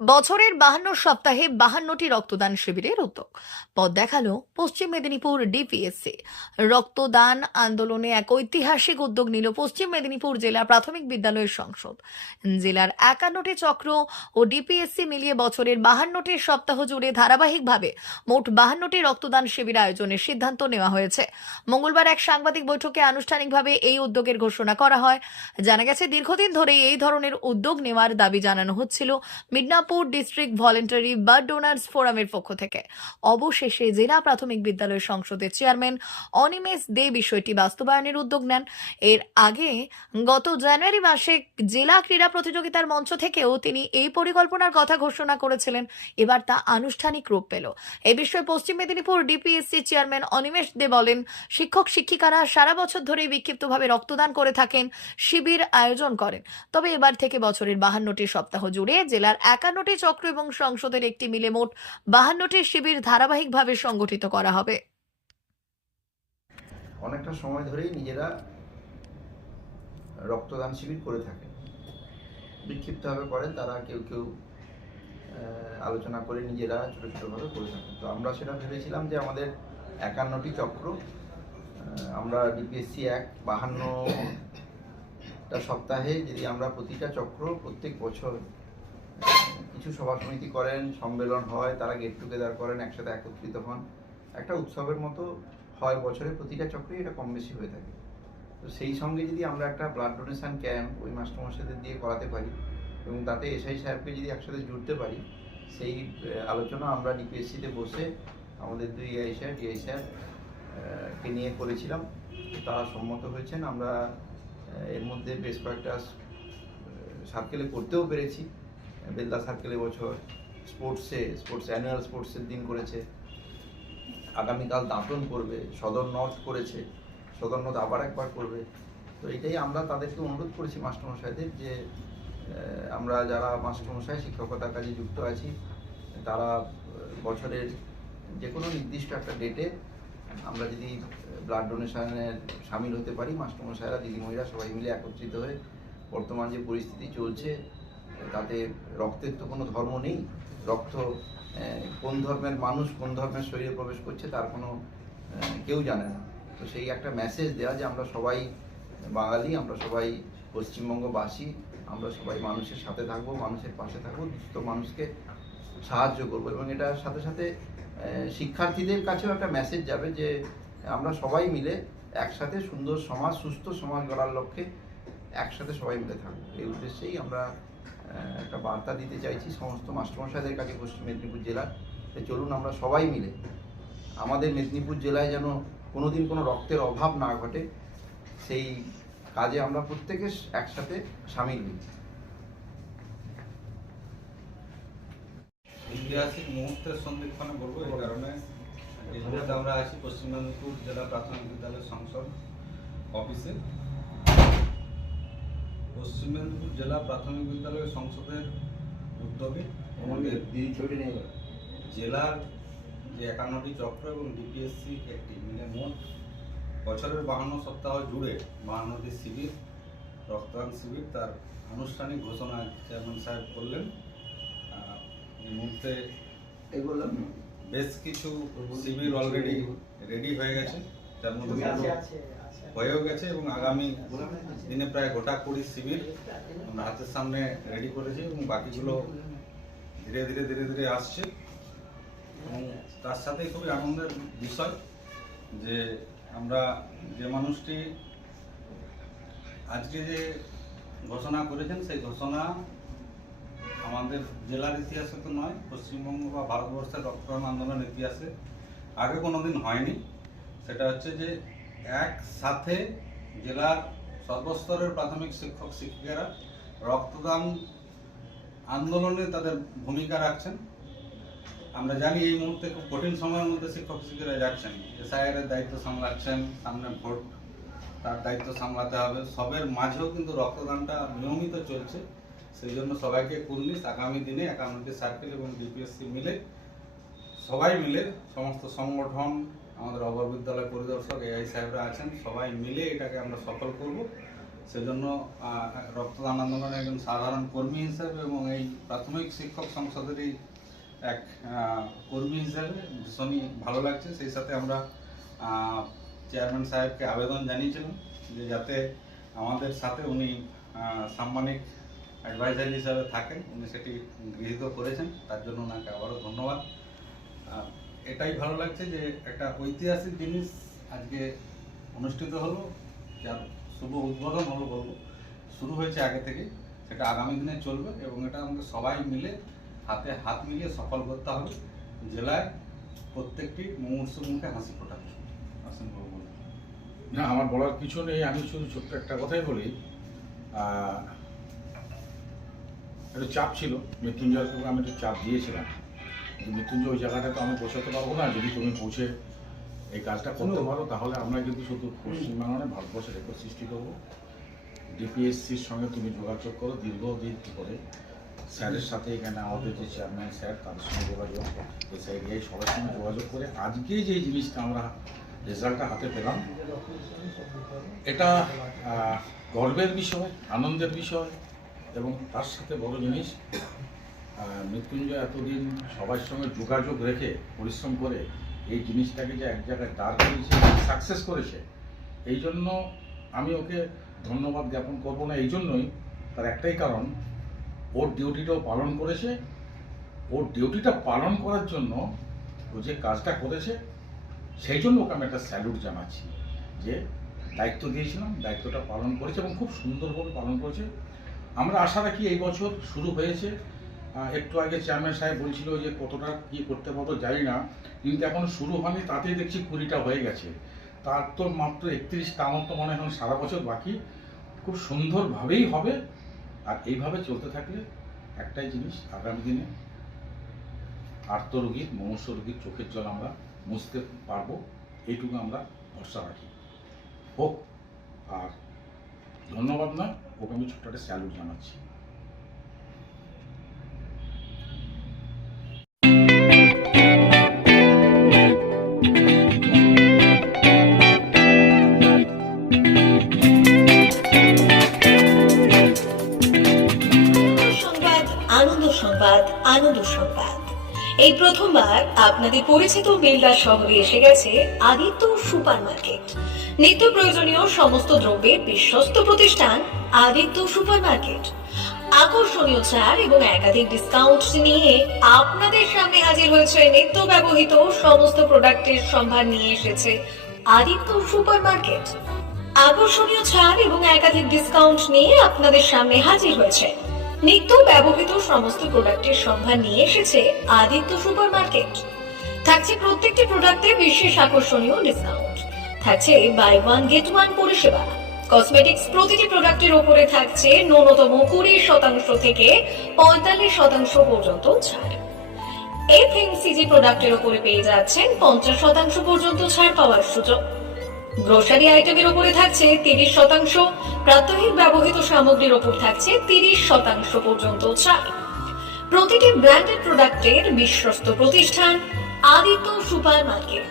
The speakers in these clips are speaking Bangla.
বছরের 52 সপ্তাহে 52টি রক্তদান শিবিরের উদ্যোগ। পথ দেখালো পশ্চিম মেদিনীপুর ডিপিএসসি। রক্তদান আন্দোলনে এক ঐতিহাসিক উদ্যোগ নিল পশ্চিম মেদিনীপুর জেলা প্রাথমিক বিদ্যালয়ের সংসদ। জেলার 51টি চক্র ও ডিপিএসসি মিলিয়ে বছরের 52টি সপ্তাহ জুড়ে ধারাবাহিকভাবে মোট 52টি রক্তদান শিবির আয়োজনের সিদ্ধান্ত নেওয়া হয়েছে। মঙ্গলবার এক সাংবাদিক বৈঠকে আনুষ্ঠানিকভাবে এই উদ্যোগের ঘোষণা করা হয়। জানা গেছে, দীর্ঘদিন ধরে এই ধরনের উদ্যোগ নেওয়ার দাবি জানানো হচ্ছিল Midnapore district voluntary blood donors ফোরামের পক্ষ থেকে। অবশেষে জেলা প্রাথমিক বিদ্যালয় সংসদের চেয়ারম্যান অনিমেষ দে বিষয়টি বাস্তবায়নের উদ্যোগ নেন। এর আগে গত জানুয়ারি মাসে জেলা ক্রীড়া প্রতিযোগিতার মঞ্চ থেকেও তিনি এই পরিকল্পনার কথা ঘোষণা করেছিলেন। এবার তা আনুষ্ঠানিক রূপ পেল। এ বিষয়ে পশ্চিম মেদিনীপুর ডিপিএসসি চেয়ারম্যান অনিমেষ দে বলেন, শিক্ষক শিক্ষিকারা সারা বছর ধরেই বিক্ষিপ্তভাবে রক্তদান করে থাকেন, শিবির আয়োজন করেন। তবে এবার থেকে বছরের 52টি সপ্তাহ জুড়ে জেলার 51টি চক্র এবং সংসদের একটি মিলে মোট 52টি শিবির ধারাবাহিকভাবে সংগঠিত করা হবে। অনেকটা সময় ধরেই নিজেরা রক্তদান শিবির করে থাকেন, বিক্ষিপ্তভাবে করেন তারা, কেউ কেউ আলোচনা করে নিজেরা ছোটো ছোটোভাবে করে থাকেন। তো আমরা সেটা ভেবেছিলাম যে আমাদের 51টি চক্র, আমরা ডিপিএসসি 52টা সপ্তাহে যদি আমরা প্রতিটা চক্র প্রত্যেক বছর কিছু সভা সমিতি করেন, সম্মেলন হয়, তারা গেট টুগেদার করেন, একসাথে একত্রিত হন, একটা উৎসবের মতো হয় বছরে প্রতিটা চক্রেই এটা কম বেশি হয়ে থাকে। তো সেই সঙ্গে যদি আমরা একটা ব্লাড ডোনেশন ক্যাম্প ওই মাস্টারমশাইদের দিয়ে করাতে পারি এবং তাতে এসআই সাহেবকে যদি একসাথে জুড়তে পারি, সেই আলোচনা আমরা ডিপিএসসিতে বসে আমাদের দুই এআই স্যার, ডিআই স্যার কে নিয়ে করেছিলাম। তারা সম্মত হয়েছেন। আমরা এর মধ্যে বেশ কয়েকটা সার্কেলে করতেও পেরেছি। বেলদা সার্কেলে বছর স্পোর্টস অ্যানুয়াল স্পোর্টসের দিন করেছে, আগামীকাল দাঁতন করবে, সদর নর্থ করেছে, সদর নর্থ আবার একবার করবে। তো এটাই আমরা তাদেরকে অনুরোধ করেছি মাস্টারমশাইদের যে আমরা যারা মাস্টারমশাই শিক্ষকতার কাজে যুক্ত আছি, তারা বছরের যে কোনো নির্দিষ্ট একটা ডেটে আমরা যদি ব্লাড ডোনেশনের সামিল হতে পারি, মাস্টারমশাইরা দিদিমণিরা সবাই মিলে একত্রিত হয়ে, বর্তমান যে পরিস্থিতি চলছে তাতে রক্তের তো কোনো ধর্ম নেই, রক্ত কোন ধর্মের মানুষ কোন ধর্মের শরীরে প্রবেশ করছে তার কোনো কেউ জানে না। তো সেই একটা মেসেজ দেওয়া যে আমরা সবাই বাঙালি, আমরা সবাই পশ্চিমবঙ্গবাসী, আমরা সবাই মানুষের সাথে থাকবো, মানুষের পাশে থাকবো, দুস্থ মানুষকে সাহায্য করবো। এবং এটার সাথে সাথে শিক্ষার্থীদের কাছেও একটা মেসেজ যাবে যে আমরা সবাই মিলে একসাথে সুন্দর সমাজ, সুস্থ সমাজ গড়ার লক্ষ্যে একসাথে সবাই মিলে থাকবো। এই উদ্দেশ্যেই আমরা একটা বার্তা দিতে চাইছি সমস্ত মাস্টারমশাইদের কাছে পশ্চিম মেদিনীপুর জেলার। চলুন আমরা সবাই মিলে আমাদের মেদিনীপুর জেলায় যেন কোনোদিন কোনো রক্তের অভাব না ঘটে, সেই কাজে আমরা প্রত্যেকে একসাথে সামিল হই। ঐতিহাসিক মুহূর্তের সন্ধিক্ষণে বলবো, এই কারণে এই মুহূর্তে আমরা আছি পশ্চিম মেদিনীপুর জেলা প্রাথমিক বিদ্যালয় সংসদ অফিসে। পশ্চিম মেদিনীপুর জেলা প্রাথমিক বিদ্যালয় সংসদের উদ্যোগে আমাদের জেলার যে 51টি চক্র এবং ডিপিএসসি একটি মিলে মোট বছরের 52 সপ্তাহ জুড়ে 52টি শিবির, রক্তদান শিবির, তার আনুষ্ঠানিক ঘোষণা চেয়ারম্যান সাহেব করলেন। এই মুহূর্তে বেশ কিছু শিবির অলরেডি রেডি হয়ে গেছে, তার মধ্যে হয়েও গেছে এবং আগামী দিনে প্রায় গোটা 20 শিবির আমরা হাতের সামনে রেডি করেছি এবং বাকিগুলো ধীরে ধীরে আসছে। এবং তার সাথে খুবই আনন্দের বিষয় যে আমরা যে মানুষটি আজকে যে ঘোষণা করেছেন, সেই ঘোষণা আমাদের জেলার ইতিহাসে তো নয়, পশ্চিমবঙ্গ বা ভারতবর্ষের রক্তদান আন্দোলনের ইতিহাসে আগে কোনোদিন হয়নি। সেটা হচ্ছে যে একসাথে জেলার সর্বস্তরের প্রাথমিক শিক্ষক শিক্ষিকারা রক্তদান আন্দোলনে তাদের ভূমিকা রাখছেন। আমরা জানি এই মুহূর্তে খুব কঠিন সময়ের মধ্যে শিক্ষক শিক্ষিকারা যাচ্ছেন, এসআইআর দায়িত্ব সামলাচ্ছেন, সামনে ভোট, তার দায়িত্ব সামলাতে হবে, সবের মাঝেও কিন্তু রক্তদানটা নিয়মিত চলছে। সেই জন্য সবাইকে কুর্নিশ, আগামী দিনে 51টি সার্কেল এবং ডিপিএসসি মিলে সবাই মিলে সমস্ত সংগঠন, আমাদের অবর বিদ্যালয় পরিদর্শক, এআই সাহেবরা আছেন, সবাই মিলে এটাকে আমরা সফল করব সেজন্য রক্তদান আন্দোলনের একজন সাধারণ কর্মী হিসেবে এবং এই প্রাথমিক শিক্ষক সংসদেরই এক কর্মী হিসেবে ভীষণই ভালো লাগছে। সেই সাথে আমরা চেয়ারম্যান সাহেবকে আবেদন জানিয়েছিলাম যে যাতে আমাদের সাথে উনি সাম্মানিক অ্যাডভাইজার হিসাবে থাকেন, উনি সেটি গৃহীত করেছেন, তার জন্য ওনাকে আবারও ধন্যবাদ। এটাই ভালো লাগছে যে একটা ঐতিহাসিক জিনিস আজকে অনুষ্ঠিত হলো, যার শুভ উদ্বোধন হলো বলবো, শুরু হয়েছে আগে থেকে, সেটা আগামী দিনে চলবে এবং এটা আমাদের সবাই মিলে হাতে হাত মিলিয়ে সফল করতে হবে। জেলায় প্রত্যেকটি মুমূর্ষুর মুখে হাসি ফোটাবে। আসেন বাবু বলুন। না, আমার বলার কিছু নেই, আমি শুধু ছোট্ট একটা কথাই বলি। একটু চাপ ছিল, মৃত্যুঞ্জয়কে আমি একটু চাপ দিয়েছিলাম যে মৃত্যুঞ্জয় ওই জায়গাটা তো আমি পৌঁছাতে পারবো না, যদি তুমি পৌঁছে এই কাজটা করতে পারো তাহলে আমরা কিন্তু শুধু পশ্চিমবাংলা নয় ভারতবর্ষে রেকর্ড সৃষ্টি করবো। ডিপিএসসির সঙ্গে তুমি যোগাযোগ করো, দীর্ঘদিন করে স্যারের সাথে এখানে আমাদের যে চেয়ারম্যান স্যার তাদের সঙ্গে যোগাযোগ, এই সবার সঙ্গে যোগাযোগ করে আজকে যে জিনিসটা আমরা রেজাল্টটা হাতে পেলাম, এটা গর্বের বিষয়, আনন্দের বিষয় এবং তার সাথে বড় জিনিস মৃত্যুঞ্জয় এতদিন সবার সঙ্গে যোগাযোগ রেখে পরিশ্রম করে এই জিনিসটাকে যে এক জায়গায় দাঁড় করেছে, সাকসেস করেছে, এই জন্য আমি ওকে ধন্যবাদ জ্ঞাপন করবো না। এই জন্যই তার একটাই কারণ, ওর ডিউটিটাও পালন করেছে। ওর ডিউটিটা পালন করার জন্য ও যে কাজটা করেছে সেই জন্য ওকে আমি একটা স্যালুট জানাচ্ছি যে দায়িত্ব দিয়েছিলাম, দায়িত্বটা পালন করেছে এবং খুব সুন্দরভাবে পালন করেছে। আমরা আশা রাখি এই বছর শুরু হয়েছে, একটু আগে চেয়ারম্যান সাহেব বলছিল যে কতটা কী করতে পারবো জানি না, কিন্তু এখন শুরু হয়নি, তাতেই দেখছি 20টা হয়ে গেছে। তার তো মাত্র 31টা, আমার তো মনে হয় সারা বছর বাকি। খুব সুন্দরভাবেই হবে আর এইভাবে চলতে থাকলে একটাই জিনিস, আগামী দিনে আর্ত রোগীর, মুমূর্ষু রোগীর চোখের জল আমরা মুছতে পারবো, এইটুকু আমরা ভরসা রাখি। হোক, আর ধন্যবাদ নয়, ওকে আমি ছোট্ট একটা স্যালুট জানাচ্ছি। সংবাদ, আনন্দ সংবাদ, আনন্দ সংবাদ। এই প্রথমবার আপনাদের পরিচিত বেলদা শহরে এসে গেছে আদিত্য সুপার মার্কেট। নিত্য প্রয়োজনীয় সমস্ত দ্রব্যের বিশ্বস্ত প্রতিষ্ঠান আদিত্য সুপার মার্কেট। আকর্ষণীয় ছাড় এবং একাধিক ডিসকাউন্ট নিয়ে আপনাদের সামনে হাজির হয়েছে। নিত্য ব্যবহৃত সমস্ত প্রোডাক্টের সম্ভার নিয়ে এসেছে আদিত্য সুপার মার্কেট। আকর্ষণীয় ছাড় এবং একাধিক ডিসকাউন্ট নিয়ে আপনাদের সামনে হাজির হয়েছে। নিত্য ব্যবহৃত সমস্ত প্রোডাক্টের সম্ভার নিয়ে এসেছে আদিত্য সুপার মার্কেট। থাকছে প্রত্যেকটি প্রোডাক্টে বিশেষ আকর্ষণীয় ডিসকাউন্ট, থাকছে বাই ওয়ান গেট ওয়ান পরিষেবা। কসমেটিক্স প্রতিটি প্রোডাক্টের উপরে থাকছে ন্যূনতম 20% থেকে 45% পর্যন্ত ছাড়। এফএমসিজি প্রোডাক্টের উপরে পেয়ে যাচ্ছেন 50% পর্যন্ত ছাড় পাওয়ার সুযোগ। গ্রোসারি আইটেমের উপরে থাকছে 30%, প্রাত্যহিক ব্যবহৃত সামগ্রীর উপর থাকছে 30% পর্যন্ত ছাড়। প্রতিটি ব্র্যান্ডেড প্রোডাক্টের বিশ্বস্ত প্রতিষ্ঠান আদিত্য সুপার মার্কেট।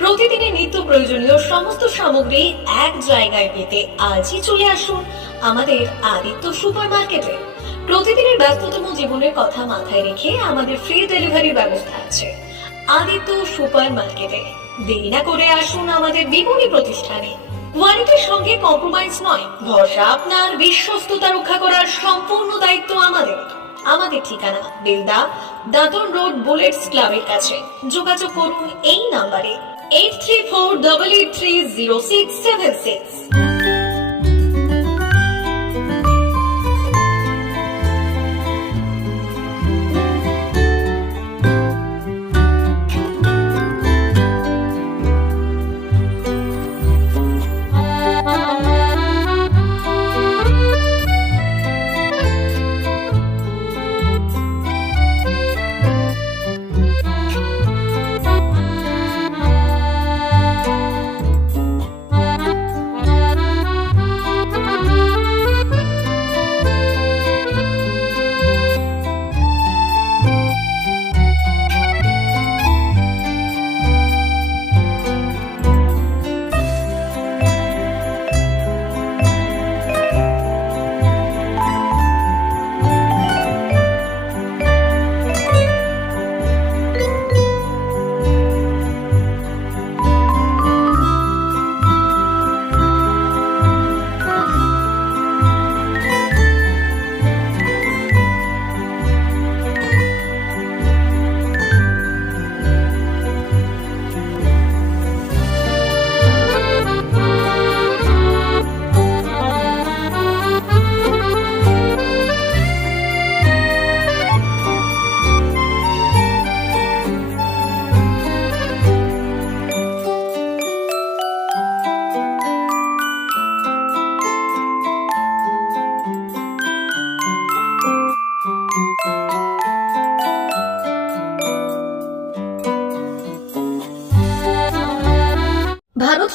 প্রতিদিনের নিত্য প্রয়োজনীয় সমস্ত সামগ্রী এক জায়গায় পেতে আজই চলে আসুন আমাদের আদিত্য সুপার মার্কেটে। প্রতিদিনের ব্যস্ততম জীবনের কথা মাথায় রেখে আমাদের ফ্রি ডেলিভারির ব্যবস্থা আছে আদিত্য সুপার মার্কেটে। দেরি না করে আসুন আমাদের বিপণী প্রতিষ্ঠানে। কোয়ালিটির সঙ্গে কম্প্রোমাইজ নয়, ভরসা আপনার, বিশ্বস্ততা রক্ষা করার সম্পূর্ণ দায়িত্ব আমাদের। আমাদের ঠিকানা বেলদা, দাদন রোড, বুলেটস ক্লাবের কাছে। যোগাযোগ করুন এই নাম্বারে 8348830676।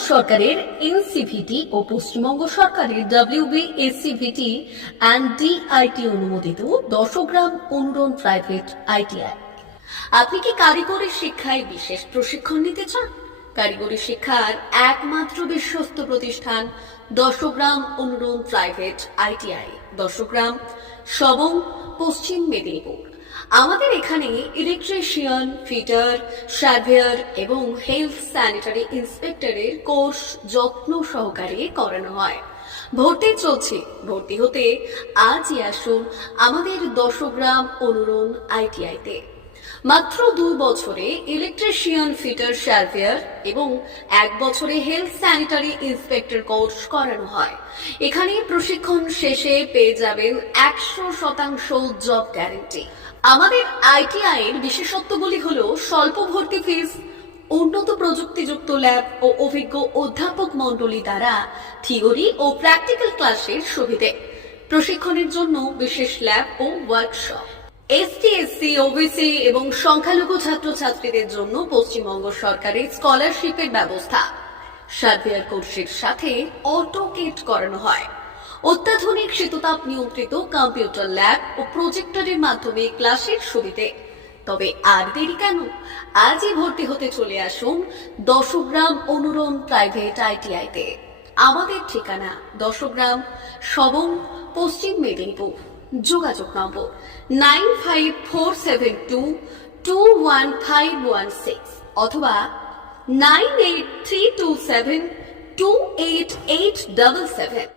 সরকারের এনসিভিটি ও পশ্চিমবঙ্গ সরকারের WBSCVT অ্যান্ড DIT অনুমোদিত 10 গ্রাম অনুরণ প্রাইভেট ITI। আপনি কি কারিগরি শিক্ষায় বিশেষ প্রশিক্ষণ নিতে চান? কারিগরি শিক্ষার একমাত্র বিশ্বস্ত প্রতিষ্ঠান 10 গ্রাম অনুরণ প্রাইভেট ITI, 10 গ্রাম, সবং, পশ্চিম মেদিনীপুর। আমাদের এখানে ইলেকট্রিশিয়ান, ফিটার, সার্ভেয়ার এবং হেলথ স্যানিটারি ইন্সপেক্টরের কোর্স যত্ন সহকারে করানো হয়। ভর্তি চলছে। ভর্তি হতে আজই আসুন আমাদের 10 গ্রাম অনুরণ ITI-তে। মাত্র 2 বছরে ইলেকট্রিশিয়ান, ফিটার, সার্ভেয়ার এবং 1 বছরে হেলথ স্যানিটারি ইন্সপেক্টর কোর্স করানো হয়। এখানে প্রশিক্ষণ শেষে পেয়ে যাবেন 100% জব গ্যারান্টি। আমাদের ITI এর বিশেষত্বগুলি হলো স্বল্প ভর্তি ফিস, উন্নত প্রযুক্তিযুক্ত ল্যাব ও অভিজ্ঞ অধ্যাপক মণ্ডলী দ্বারা থিওরি ও প্র্যাকটিক্যাল ক্লাসের সুবিধে, প্রশিক্ষণের জন্য বিশেষ ল্যাব ও ওয়ার্কশপ, ST, SC, OBC এবং সংখ্যালঘু ছাত্রছাত্রীদের জন্য পশ্চিমবঙ্গ সরকারের স্কলারশিপের ব্যবস্থা। সার্ভেয়ার কোর্সের সাথে অটোকেট করানো হয়। অত্যাধুনিক শীততাপ নিয়ন্ত্রিত কম্পিউটার ল্যাব ও প্রজেক্টরের মাধ্যমে ক্লাসের সুবিধে। তবে আর দেরি কেন? আজই ভর্তি হতে চলে আসুন 10 গ্রাম অনুরণ প্রাইভেট ITI-তে। আমাদের ঠিকানা 10 গ্রাম, সবং, পশ্চিম মেদিনীপুর। যোগাযোগ নম্বর 9547221516 অথবা 9832728877।